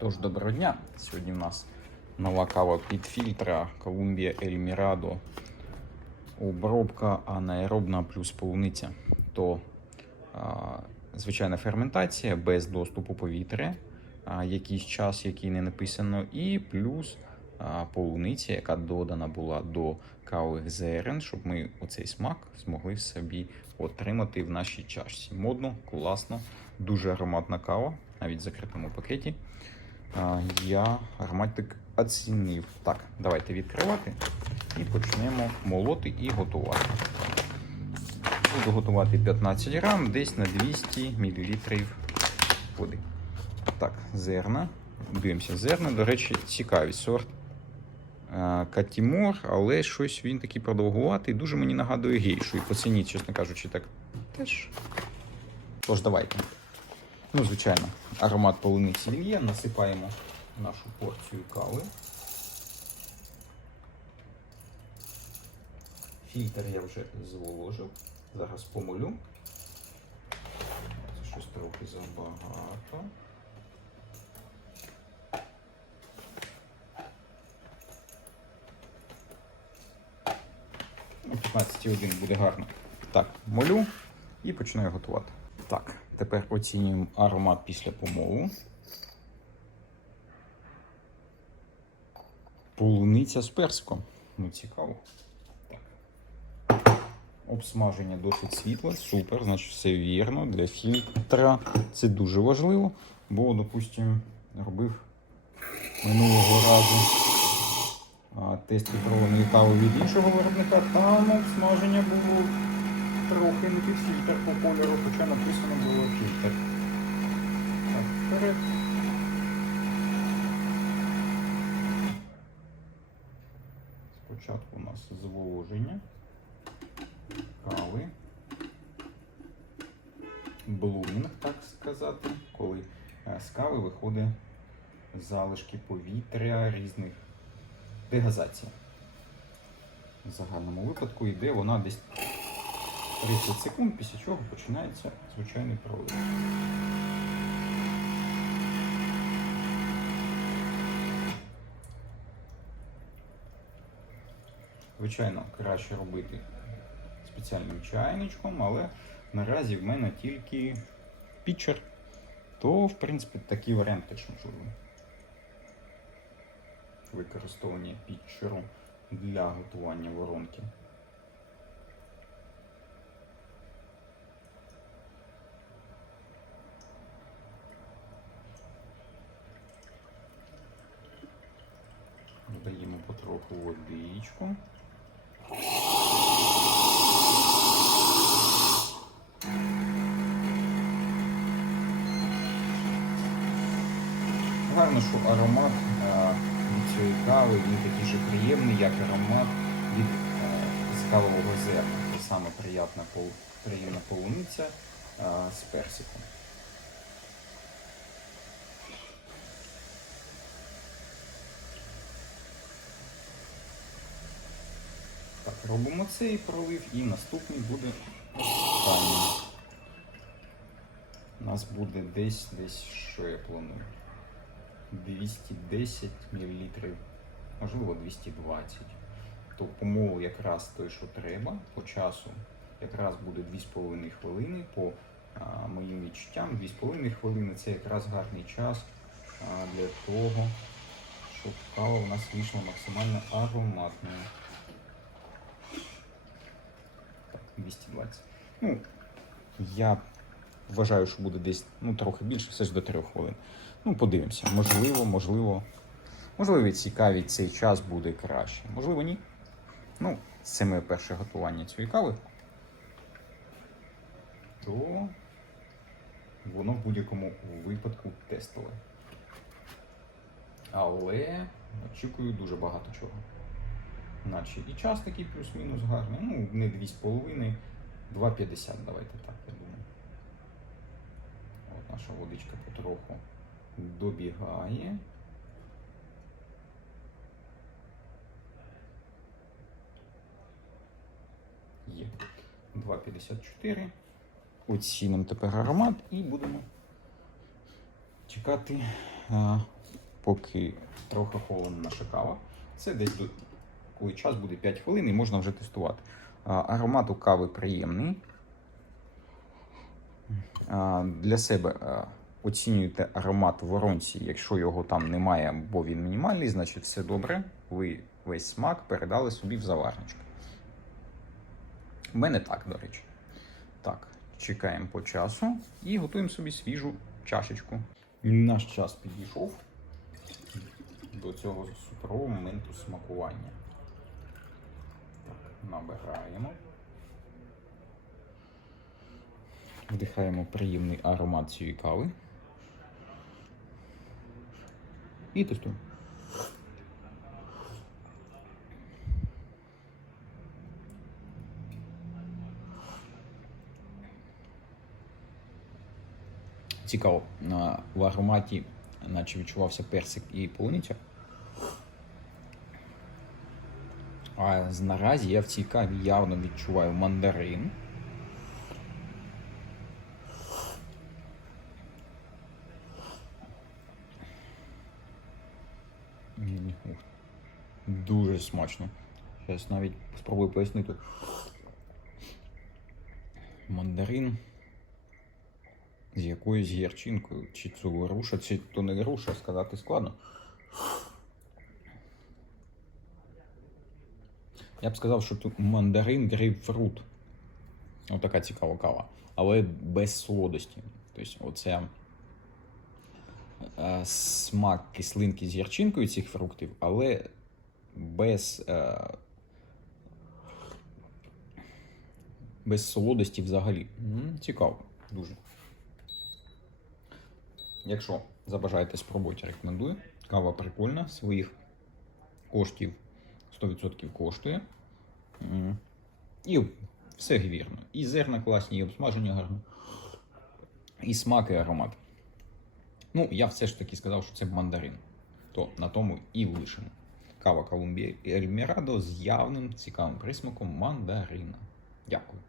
Тож, доброго дня. Сьогодні в нас нова кава під фільтра El Mirado. Обробка анаеробна плюс полуниця. То а, звичайна ферментація без доступу повітря, а, якийсь час, який не написано, і плюс а, полуниця, яка додана була до кавових зерен, щоб ми оцей смак змогли собі отримати в нашій чашці. Модно, класно, дуже ароматна кава, навіть в закритому пакеті. Я ароматик оцінив. Так, давайте відкривати і почнемо молоти і готувати. Буду готувати 15 грам, десь на 200 мл води. Так, зерна. Дивимося, зерна, до речі, цікавий сорт. Катімор, але щось він такий продовгуватий. Дуже мені нагадує гейшу. І по ціні, чесно кажучи, так теж. Тож, давайте. Ну, звичайно, аромат полуниці є. Насипаємо нашу порцію кави. Фільтр я вже зволожив. Зараз помолю. Це щось трохи забагато. Ну, 15,1 буде гарно. Так, молю і починаю готувати. Так, тепер оцінюємо аромат після помолу. Полуниця з персиком. Ну, цікаво. Так. Обсмаження досить світле, супер, значить все вірно. Для фільтра це дуже важливо, бо, допустимо, робив минулого разу тест випробуваної кави від іншого виробника, там обсмаження було трохи не фільтр по кольору, хоча написано було фільтр. Так, вперед. Спочатку у нас зволоження кави. Блумінг, так сказати, коли е, з кави виходить залишки повітря різних дегазацій. В загальному випадку йде вона десь 30 секунд, після чого починається звичайний пролив. Звичайно, краще робити спеціальним чайничком, але наразі в мене тільки пітчер, то, в принципі, такий варіант теж можливий. Використовування пітчеру для готування воронки. Додаємо потроху водичку. Гарно, що аромат е, від цієї кави він такий же приємний, як аромат від е, кавового зерна. Саме приємна, полуниця е, з персиком. Робимо цей пролив і наступний буде останній. У нас буде десь, десь, що я планую. 210 мл, можливо 220. То помол якраз той, що треба. По часу якраз буде 2,5 хвилини. По а, моїм відчуттям, 2,5 хвилини це якраз гарний час а, для того, щоб кава у нас вийшла максимально ароматною. Так, 220. Ну, я вважаю, що буде десь ну, трохи більше, все ж до 3 хвилин. Ну, подивимося. Можливо, можливо. Можливо, цікаві цей час буде краще. Можливо, ні. Ну, це моє перше готування цієї кави. То воно в будь-якому випадку тестове. Але очікую дуже багато чого. Наче і час такий плюс-мінус гарний. Ну, не 2,5, 2,50, давайте так, я думаю. От наша водичка потроху добігає. Є 2,54. Оцінимо тепер аромат і будемо чекати поки трохи холодна наша кава. Це десь до коли час буде 5 хвилин і можна вже тестувати. Аромат у кави приємний. Для себе оцінюєте аромат воронці, якщо його там немає, бо він мінімальний, значить все добре. Ви весь смак передали собі в заварничку. У мене так, до речі. Так, чекаємо по часу і готуємо собі свіжу чашечку. Наш час підійшов до цього суперового моменту смакування. Набираємо. Вдихаємо приємний аромат цієї кави. І тестуємо. Цікаво, в ароматі, наче відчувався персик і полуниця. А наразі я в цій каві явно відчуваю мандарин. Дуже смачно. Зараз навіть спробую пояснити. Мандарин з якоюсь гірчинкою. Чи це груша, чи то не груша, сказати складно. Я б сказав, що тут мандарин, грейпфрут. Отака цікава кава. Але без солодості. Тобто, оце е, смак кислинки з гірчинкою цих фруктів, але без, е, без солодості взагалі. Цікаво, дуже. Якщо забажаєте спробувати, рекомендую. Кава прикольна, своїх коштів 100% коштує. І все вірно. І зерна класні, і обсмаження гарне. І смак, і аромат. Ну, я все ж таки сказав, що це мандарин. То на тому і лишимо. Кава Колумбія Ельмірадо з явним цікавим присмаком мандарина. Дякую.